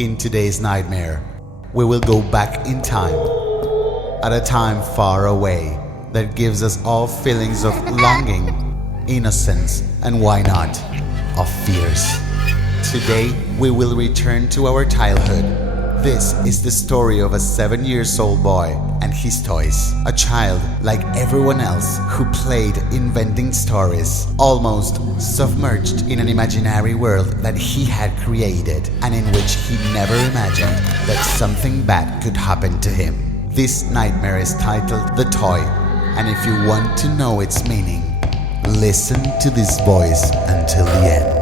In today's nightmare, we will go back in time, at a time far away that gives us all feelings of longing, innocence, and why not, of fears. Today, we will return to our childhood. This is the story of a 7-year-old boy and his toys. A child like everyone else who played inventing stories, almost submerged in an imaginary world that he had created and in which he never imagined that something bad could happen to him. This nightmare is titled The Toy, and if you want to know its meaning, listen to this voice until the end.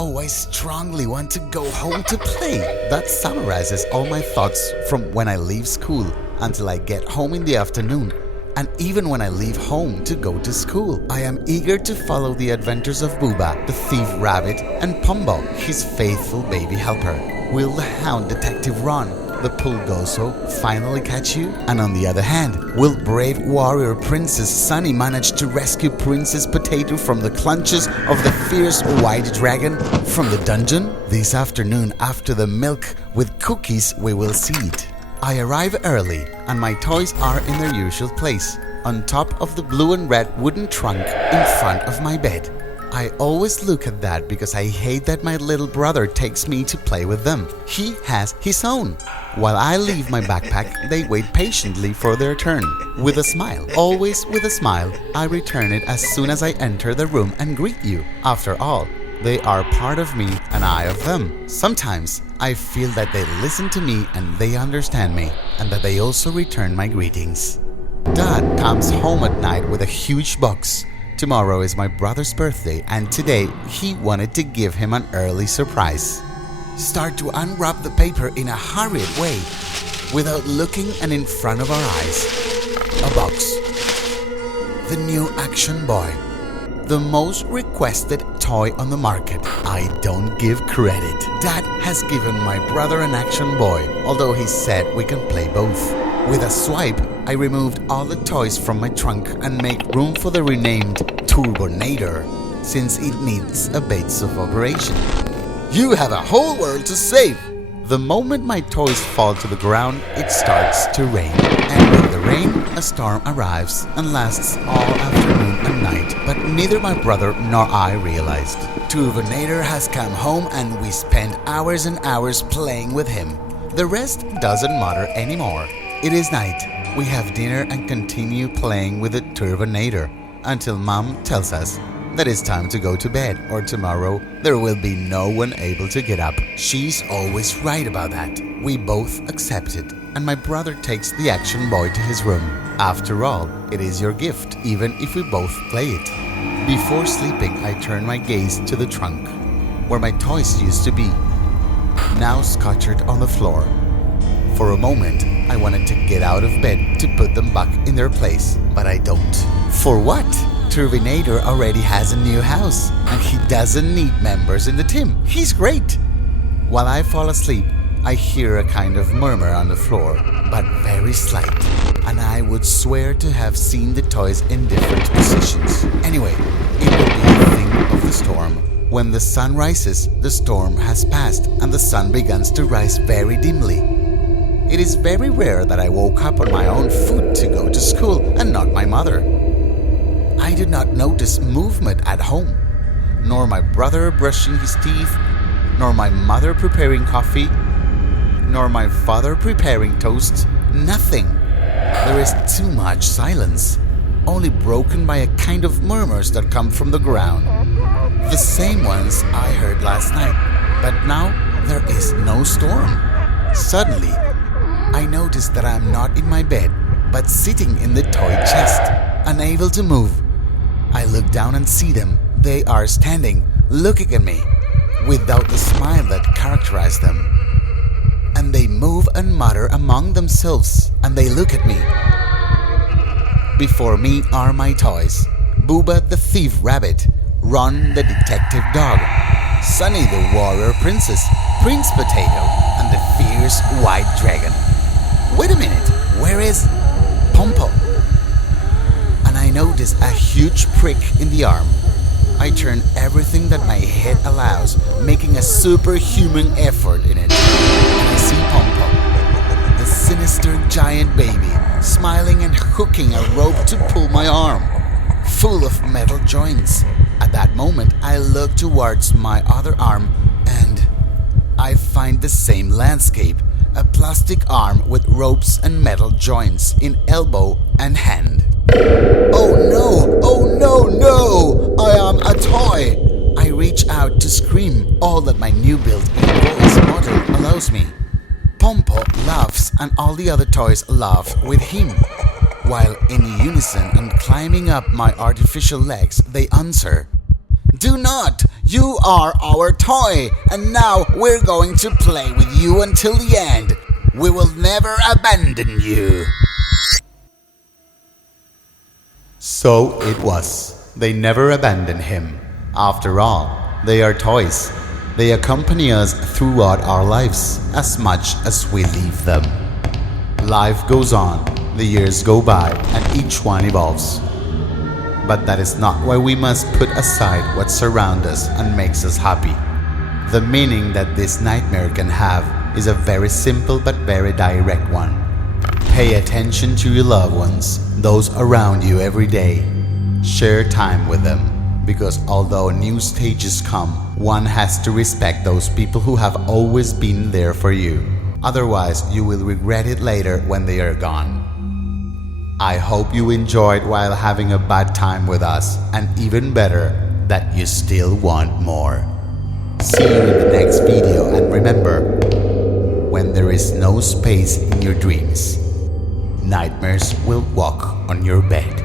Oh, I strongly want to go home to play. That summarizes all my thoughts from when I leave school until I get home in the afternoon, and even when I leave home to go to school. I am eager to follow the adventures of Booba, the thief rabbit, and Pombo, his faithful baby helper. Will the hound detective Ron, the Pulgoso, finally catch you? And on the other hand, will brave warrior Princess Sunny manage to rescue Princess Potato from the clutches of the fierce white dragon from the dungeon? This afternoon, after the milk with cookies, we will see it. I arrive early, and my toys are in their usual place, on top of the blue and red wooden trunk in front of my bed. I always look at that because I hate that my little brother takes me to play with them. He has his own. While I leave my backpack, they wait patiently for their turn. With a smile, always with a smile, I return it as soon as I enter the room and greet you. After all, they are part of me and I of them. Sometimes I feel that they listen to me and they understand me, and that they also return my greetings. Dad comes home at night with a huge box. Tomorrow is my brother's birthday, and today he wanted to give him an early surprise. Start to unwrap the paper in a hurried way, without looking and in front of our eyes. A box. The new Action Boy. The most requested toy on the market. I don't give credit. Dad has given my brother an Action Boy, although he said we can play both. With a swipe, I removed all the toys from my trunk and make room for the renamed Turbonator, since it needs a base of operation. You have a whole world to save! The moment my toys fall to the ground, it starts to rain. And with the rain, a storm arrives and lasts all afternoon and night, but neither my brother nor I realized. Turbonator has come home and we spend hours and hours playing with him. The rest doesn't matter anymore. It is night. We have dinner and continue playing with the Turbonator until Mom tells us that it's time to go to bed, or tomorrow there will be no one able to get up. She's always right about that. We both accept it, and my brother takes the Action Boy to his room. After all, it is your gift, even if we both play it. Before sleeping, I turn my gaze to the trunk, where my toys used to be, now scattered on the floor. For a moment, I wanted to get out of bed to put them back in their place, but I don't. For what? Turbonator already has a new house, and he doesn't need members in the team. He's great! While I fall asleep, I hear a kind of murmur on the floor, but very slight, and I would swear to have seen the toys in different positions. Anyway, it will be a thing of the storm. When the sun rises, the storm has passed, and the sun begins to rise very dimly. It is very rare that I woke up on my own foot to go to school and not my mother. I did not notice movement at home, nor my brother brushing his teeth, nor my mother preparing coffee, nor my father preparing toast. Nothing. There is too much silence, only broken by a kind of murmurs that come from the ground. The same ones I heard last night, but now there is no storm. Suddenly, I notice that I am not in my bed, but sitting in the toy chest, unable to move. I look down and see them. They are standing, looking at me, without the smile that characterized them. And they move and mutter among themselves, and they look at me. Before me are my toys: Booba the thief rabbit, Ron the detective dog, Sunny the warrior princess, Prince Potato, and the fierce white dragon. Wait a minute, where is Pompo? And I notice a huge prick in the arm. I turn everything that my head allows, making a superhuman effort in it. And I see Pom-Pom, the sinister giant baby, smiling and hooking a rope to pull my arm, full of metal joints. At that moment, I look towards my other arm and I find the same landscape, a plastic arm with ropes and metal joints in elbow and hand. Oh no! Oh no, no! I am a toy! I reach out to scream, all that my new built-in voice model allows me. Pom-Pom laughs and all the other toys laugh with him. While in unison and climbing up my artificial legs, they answer, "Do not! You are our toy, and now we're going to play with you until the end. We will never abandon you." So it was. They never abandoned him. After all, they are toys. They accompany us throughout our lives as much as we leave them. Life goes on, the years go by, and each one evolves. But that is not why we must put aside what surrounds us and makes us happy. The meaning that this nightmare can have is a very simple but very direct one. Pay attention to your loved ones, those around you every day. Share time with them, because although new stages come, one has to respect those people who have always been there for you. Otherwise, you will regret it later when they are gone. I hope you enjoyed while having a bad time with us, and even better, that you still want more. See you in the next video, and remember, when there is no space in your dreams, nightmares will walk on your bed.